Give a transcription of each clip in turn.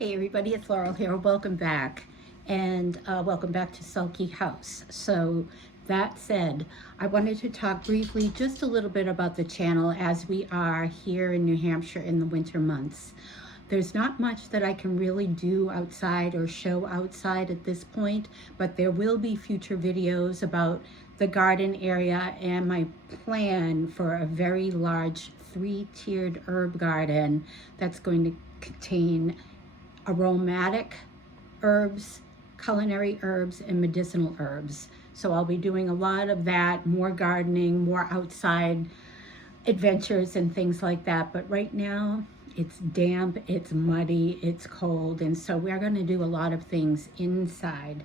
Hey everybody, it's Laurel here. Welcome back. And welcome back to Sulky House. So, that said, I wanted to talk briefly just a little bit about the channel as we are here in New Hampshire in the winter months. There's not much that I can really do outside or show outside at this point, but there will be future videos about the garden area and my plan for a very large three-tiered herb garden that's going to contain aromatic herbs, culinary herbs, and medicinal herbs. So I'll be doing a lot of that, more gardening, more outside adventures and things like that. But right now, it's damp, it's muddy, it's cold, and so we're going to do a lot of things inside.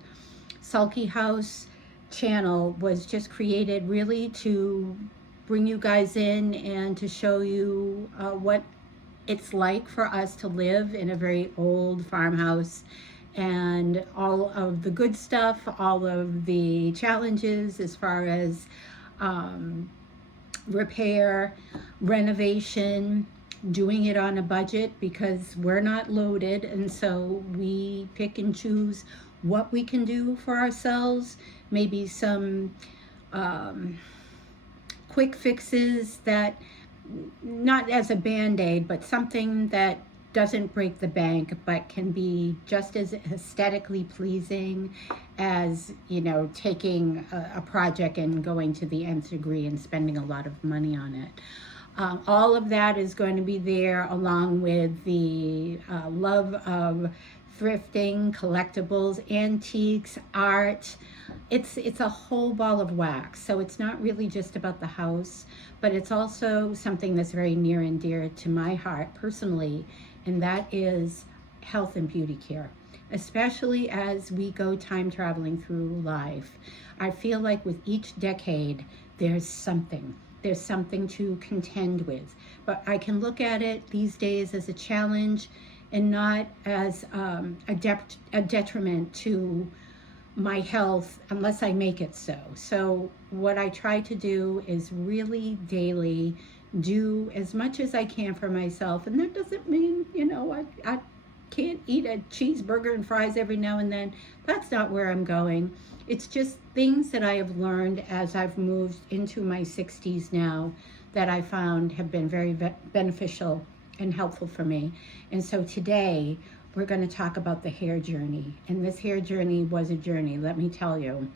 Sulky House channel was just created really to bring you guys in and to show you what it's like for us to live in a very old farmhouse, and all of the good stuff, all of the challenges as far as um, repair, renovation, doing it on a budget because we're not loaded, and so we pick and choose what we can do for ourselves. Maybe some um, quick fixes that, not as a band-aid, but something that doesn't break the bank but can be just as aesthetically pleasing as, taking a project and going to the nth degree and spending a lot of money on it. All of that is going to be there, along with the love of thrifting, collectibles, antiques, art. It's a whole ball of wax. So it's not really just about the house, but it's also something that's very near and dear to my heart personally, and that is health and beauty care, especially as we go time traveling through life. I feel like with each decade, there's something. There's something to contend with. But I can look at it these days as a challenge and not as a detriment to my health unless I make it so. So, what I try to do is really daily do as much as I can for myself. And that doesn't mean, I can't eat a cheeseburger and fries every now and then. That's not where I'm going. It's just things that I have learned as I've moved into my 60s now that I found have been very beneficial and helpful for me. And so today we're going to talk about the hair journey. And this hair journey was a journey, let me tell you.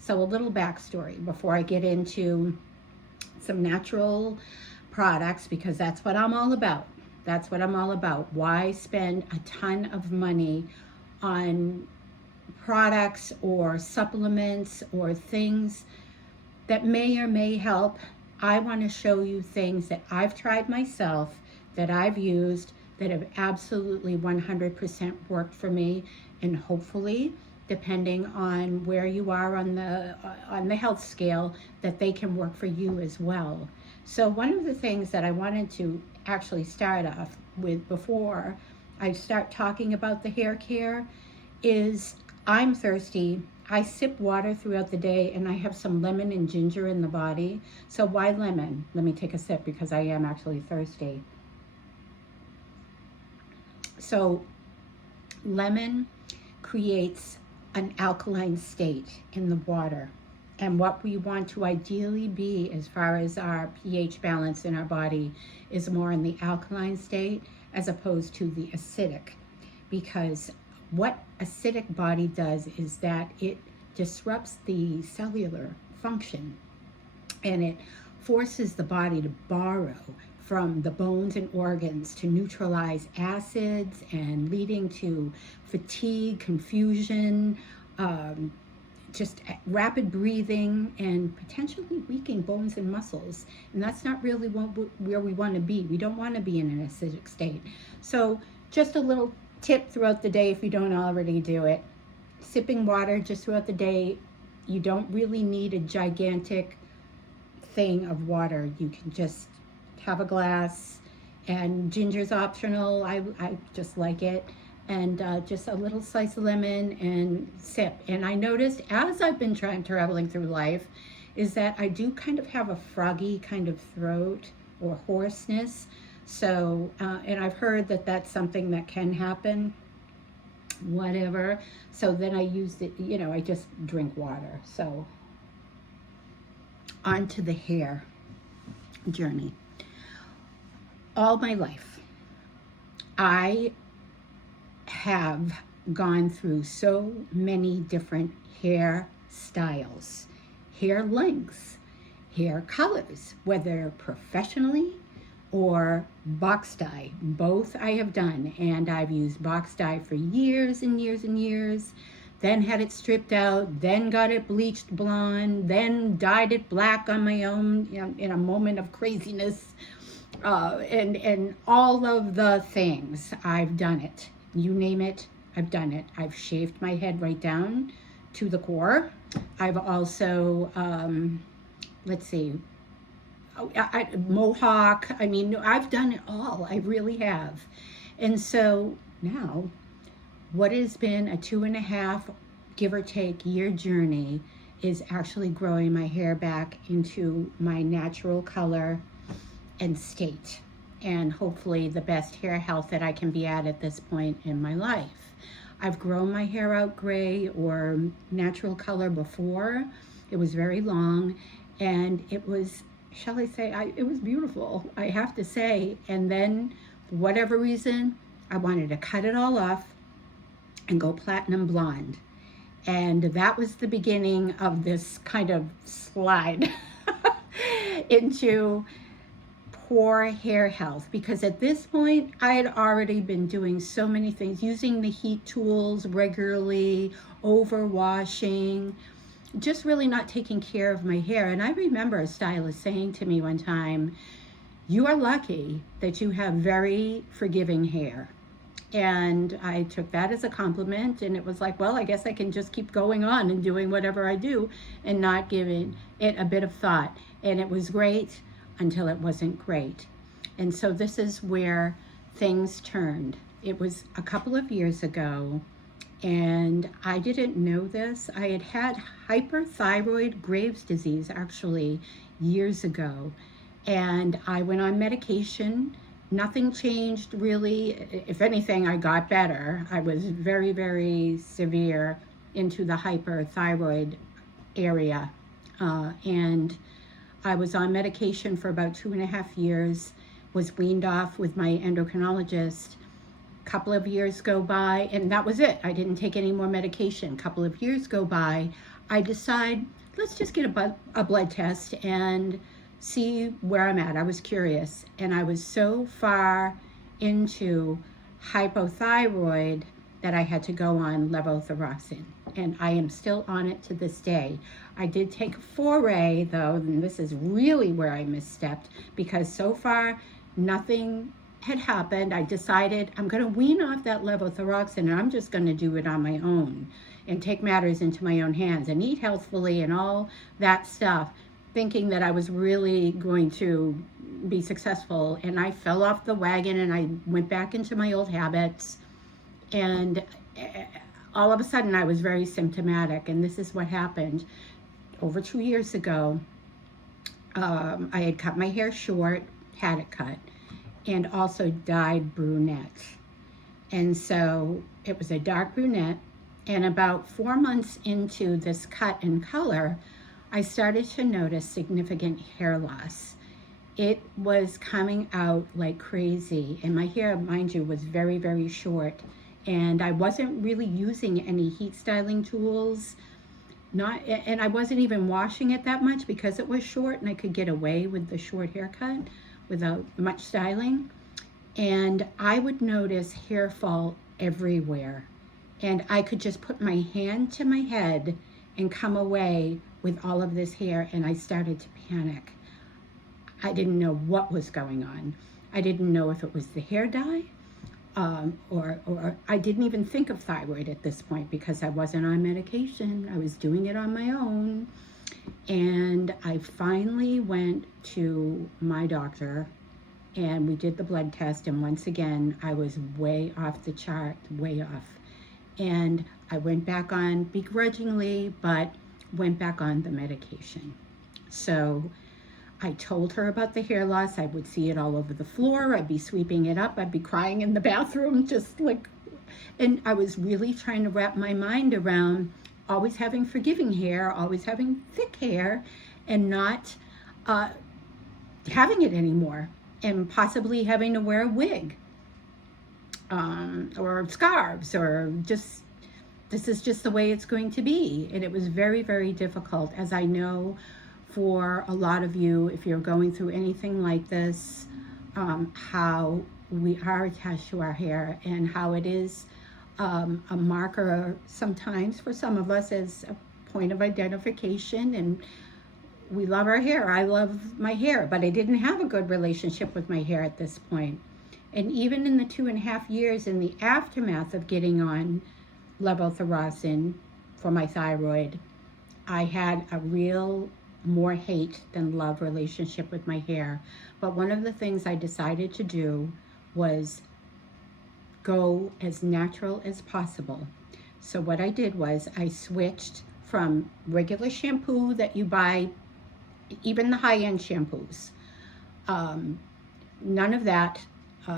So a little backstory before I get into some natural products, because that's what I'm all about. That's what I'm all about. Why spend a ton of money on products or supplements or things that may or may help? I want to show you things that I've tried myself, that I've used, that have absolutely 100% worked for me, and hopefully, depending on where you are on the health scale, that they can work for you as well. So one of the things that I wanted to actually start off with before I start talking about the hair care is, I'm thirsty. I sip water throughout the day, and I have some lemon and ginger in the body. So why lemon? Let me take a sip because I am actually thirsty. So lemon creates an alkaline state in the water. And what we want to ideally be as far as our pH balance in our body is more in the alkaline state as opposed to the acidic. Because what acidic body does is that it disrupts the cellular function, and it forces the body to borrow from the bones and organs to neutralize acids, and leading to fatigue, confusion, just rapid breathing, and potentially weakening bones and muscles. And that's not really where we want to be. We don't want to be in an acidic state. So just a little tip throughout the day if you don't already do it. Sipping water just throughout the day. You don't really need a gigantic thing of water. You can just have a glass, and ginger's optional. I just like it. And just a little slice of lemon and sip. And I noticed as I've been traveling through life is that I do kind of have a froggy kind of throat or hoarseness. So, and I've heard that that's something that can happen. whatever. So then I used it, I just drink water. So on to the hair journey. All my life, I have gone through so many different hair styles, hair lengths, hair colors, whether professionally or box dye. Both I have done, and I've used box dye for years and years and years, then had it stripped out, then got it bleached blonde, then dyed it black on my own in a moment of craziness, and all of the things. I've done it. You name it, I've done it. I've shaved my head right down to the core. I've also, let's see, mohawk. I mean, I've done it all. I really have. And so now, what has been a 2.5, give or take, year journey is actually growing my hair back into my natural color and state, and hopefully the best hair health that I can be at this point in my life. I've grown my hair out gray or natural color before. It was very long, and it was, shall I say, it was beautiful, I have to say. And then, for whatever reason, I wanted to cut it all off and go platinum blonde. And that was the beginning of this kind of slide into poor hair health, because at this point I had already been doing so many things, using the heat tools regularly, overwashing, just really not taking care of my hair. And I remember a stylist saying to me one time, "You are lucky that you have very forgiving hair." And I took that as a compliment, and it was like, well, I guess I can just keep going on and doing whatever I do and not giving it a bit of thought. And it was great until it wasn't great. And so this is where things turned. It was a couple of years ago, and I didn't know this. I had had hyperthyroid Graves' disease actually years ago, and I went on medication. Nothing changed really. If anything, I got better. I was very, very severe into the hyperthyroid area, and I was on medication for about 2.5 years, was weaned off with my endocrinologist. A couple of years go by, and that was it. I didn't take any more medication. A couple of years go by. I decide, let's just get a blood test and see where I'm at. I was curious, and I was so far into hypothyroid that I had to go on levothyroxine, and I am still on it to this day. I did take a foray though, and this is really where I misstepped, because so far nothing had happened. I decided I'm going to wean off that levothyroxine, and I'm just going to do it on my own and take matters into my own hands and eat healthfully and all that stuff, thinking that I was really going to be successful. And I fell off the wagon, and I went back into my old habits, and all of a sudden I was very symptomatic. And this is what happened. Over 2 years ago, I had cut my hair short, had it cut, and also dyed brunette. And so it was a dark brunette, and about 4 months into this cut and color, I started to notice significant hair loss. It was coming out like crazy, and my hair, mind you, was very, very short, and I wasn't really using any heat styling tools, and I wasn't even washing it that much because it was short, and I could get away with the short haircut without much styling. And I would notice hair fall everywhere, and I could just put my hand to my head and come away with all of this hair, and I started to panic. I didn't know what was going on. I didn't know if it was the hair dye, or I didn't even think of thyroid at this point because I wasn't on medication. I was doing it on my own. And I finally went to my doctor, and we did the blood test, and once again, I was way off the chart, way off. And I went back on, begrudgingly, but went back on the medication. So I told her about the hair loss. I would see it all over the floor. I'd be sweeping it up. I'd be crying in the bathroom, just like And I was really trying to wrap my mind around always having forgiving hair, always having thick hair, and not having it anymore, and possibly having to wear a wig, or scarves, or just, this is just the way it's going to be. And it was very, very difficult, as I know for a lot of you, if you're going through anything like this, how we are attached to our hair, and how it is a marker sometimes for some of us as a point of identification. And we love our hair. I love my hair, but I didn't have a good relationship with my hair at this point. And even in the 2.5 years in the aftermath of getting on levothyroxine for my thyroid, I had a real more hate than love relationship with my hair. But one of the things I decided to do was go as natural as possible. So what I did was I switched from regular shampoo that you buy, even the high-end shampoos, none of that,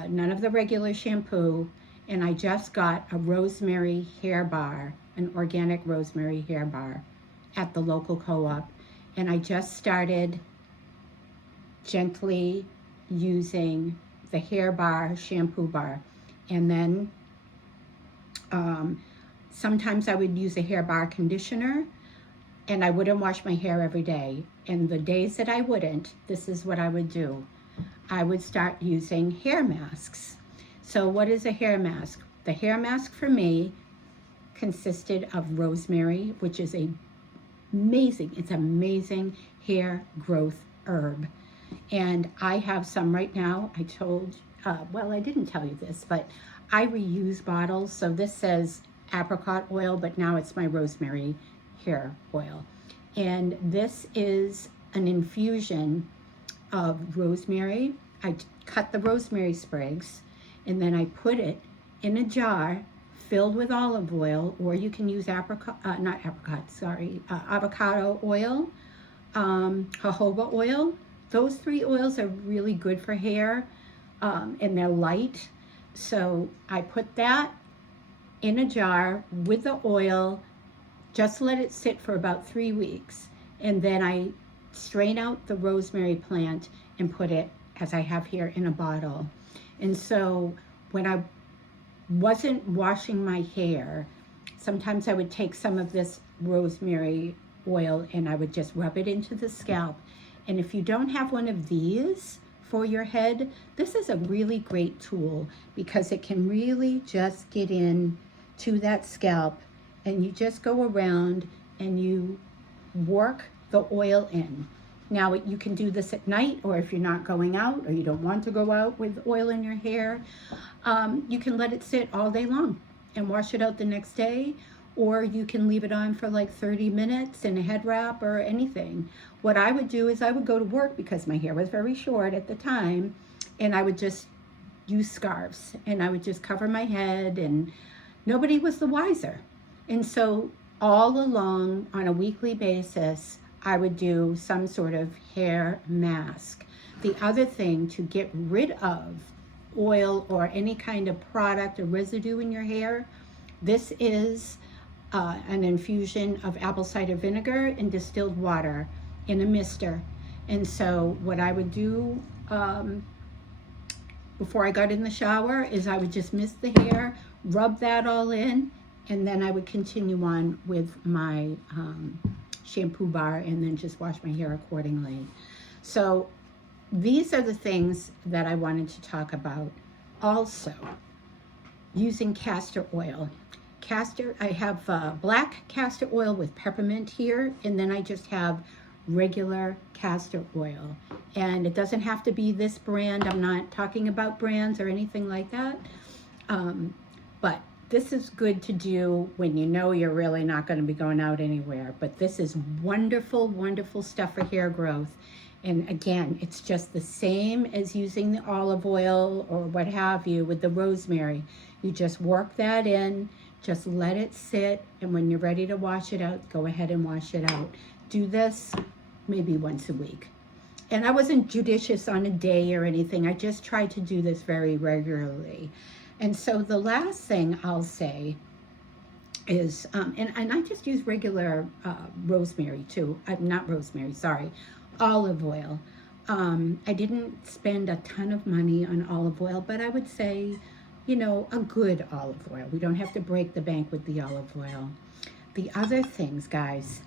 none of the regular shampoo, and I just got a rosemary hair bar, an organic rosemary hair bar at the local co-op, and I just started gently using the hair bar, shampoo bar. And then sometimes I would use a hair bar conditioner, and I wouldn't wash my hair every day. And the days that I wouldn't, this is what I would do. I would start using hair masks. So what is a hair mask? The hair mask for me consisted of rosemary, which is it's amazing hair growth herb. And I have some right now. I told, well, I didn't tell you this, but I reuse bottles. So this says apricot oil, but now it's my rosemary hair oil. And this is an infusion of rosemary. I cut the rosemary sprigs, and then I put it in a jar filled with olive oil, or you can use avocado oil, jojoba oil. Those 3 oils are really good for hair, and they're light. So I put that in a jar with the oil, just let it sit for about 3 weeks, and then I strain out the rosemary plant and put it, as I have here, in a bottle. And so when I wasn't washing my hair, sometimes I would take some of this rosemary oil and I would just rub it into the scalp. And if you don't have one of these for your head, this is a really great tool, because it can really just get in to that scalp, and you just go around and you work the oil in. Now you can do this at night, or if you're not going out or you don't want to go out with oil in your hair, you can let it sit all day long and wash it out the next day, or you can leave it on for like 30 minutes in a head wrap or anything. What I would do is I would go to work, because my hair was very short at the time, and I would just use scarves, and I would just cover my head, and nobody was the wiser. And so all along on a weekly basis, I would do some sort of hair mask. The other thing to get rid of oil or any kind of product or residue in your hair, this is an infusion of apple cider vinegar and distilled water in a mister. And so what I would do before I got in the shower is I would just mist the hair, rub that all in, and then I would continue on with my shampoo bar, and then just wash my hair accordingly. So these are the things that I wanted to talk about. Also, using castor oil. I have black castor oil with peppermint here, and then I just have regular castor oil. And it doesn't have to be this brand. I'm not talking about brands or anything like that. But this is good to do when you know you're really not going to be going out anywhere. But this is wonderful, wonderful stuff for hair growth. And again, it's just the same as using the olive oil or what have you with the rosemary. You just work that in, just let it sit, and when you're ready to wash it out, go ahead and wash it out. Do this maybe once a week. And I wasn't judicious on a day or anything. I just tried to do this very regularly. And so the last thing I'll say is, and I just use regular rosemary too. Not rosemary, sorry, olive oil. I didn't spend a ton of money on olive oil, but I would say, you know, a good olive oil. We don't have to break the bank with the olive oil. The other things, guys,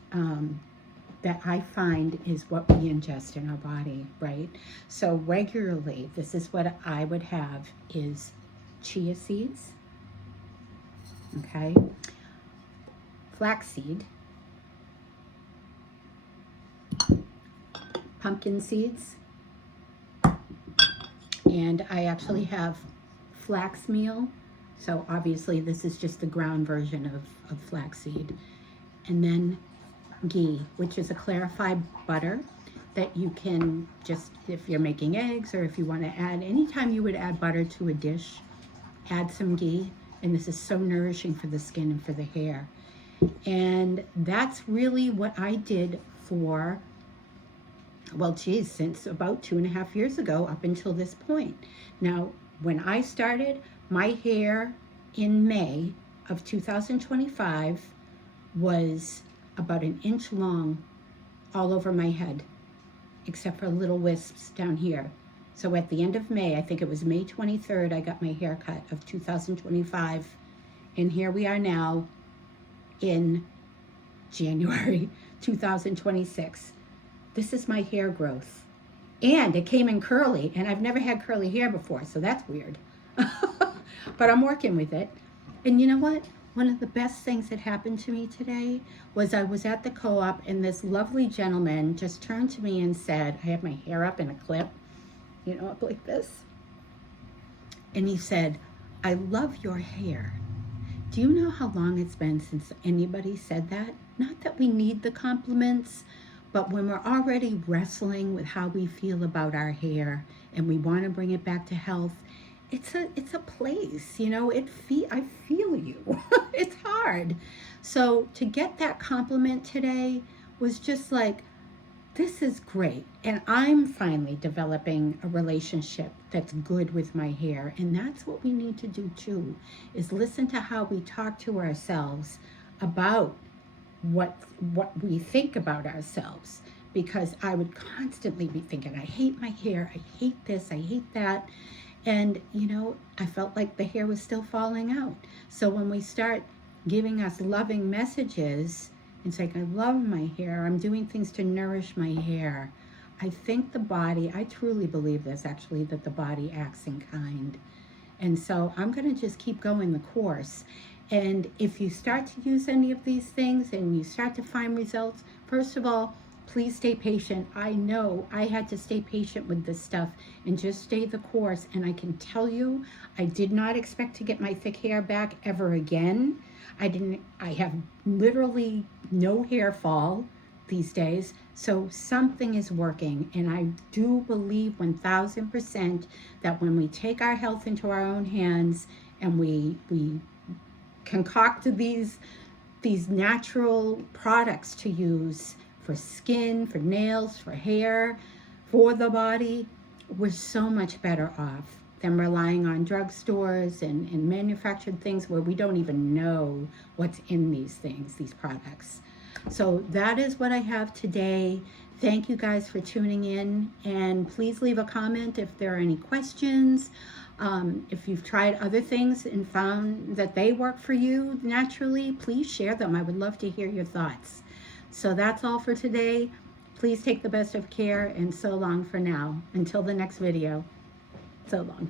that I find is what we ingest in our body, right? So regularly, this is what I would have is chia seeds, okay? Flaxseed, pumpkin seeds, and I actually have flax meal. So obviously this is just the ground version of flaxseed. And then ghee, which is a clarified butter that you can just, if you're making eggs or if you want to add, anytime you would add butter to a dish, add some ghee. And this is so nourishing for the skin and for the hair. And that's really what I did for, well, geez, since about 2.5 years ago up until this point. Now, when I started, my hair in May of 2025 was about 1 inch long all over my head, except for little wisps down here. So at the end of May, I think it was May 23rd, I got my haircut of 2025. And here we are now in January 2026. This is my hair growth. And it came in curly, and I've never had curly hair before, so that's weird. But I'm working with it. And you know what? One of the best things that happened to me today was I was at the co-op, and this lovely gentleman just turned to me and said, I had my hair up in a clip, you know, up like this. And he said, I love your hair. Do you know how long it's been since anybody said that? Not that we need the compliments, but when we're already wrestling with how we feel about our hair and we want to bring it back to health, it's a place, you know, I feel you. It's hard. So to get that compliment today was just like, this is great. And I'm finally developing a relationship that's good with my hair. And that's what we need to do too, is listen to how we talk to ourselves about what we think about ourselves. Because I would constantly be thinking, I hate my hair, I hate this, I hate that. And, you know, I felt like the hair was still falling out. So when we start giving us loving messages, it's like, I love my hair, I'm doing things to nourish my hair. I think the body, I truly believe this actually, that the body acts in kind. And so I'm going to just keep going the course. And if you start to use any of these things and you start to find results, first of all, please stay patient. I know I had to stay patient with this stuff and just stay the course. And I can tell you, I did not expect to get my thick hair back ever again. I have literally no hair fall these days. So something is working. And I do believe 1000% that when we take our health into our own hands and we concoct these natural products to use for skin, for nails, for hair, for the body, we're so much better off than relying on drugstores and manufactured things where we don't even know what's in these things, these products. So that is what I have today. Thank you guys for tuning in, and please leave a comment if there are any questions. If you've tried other things and found that they work for you naturally, please share them. I would love to hear your thoughts. So that's all for today. Please take the best of care, and so long for now. Until the next video. So long.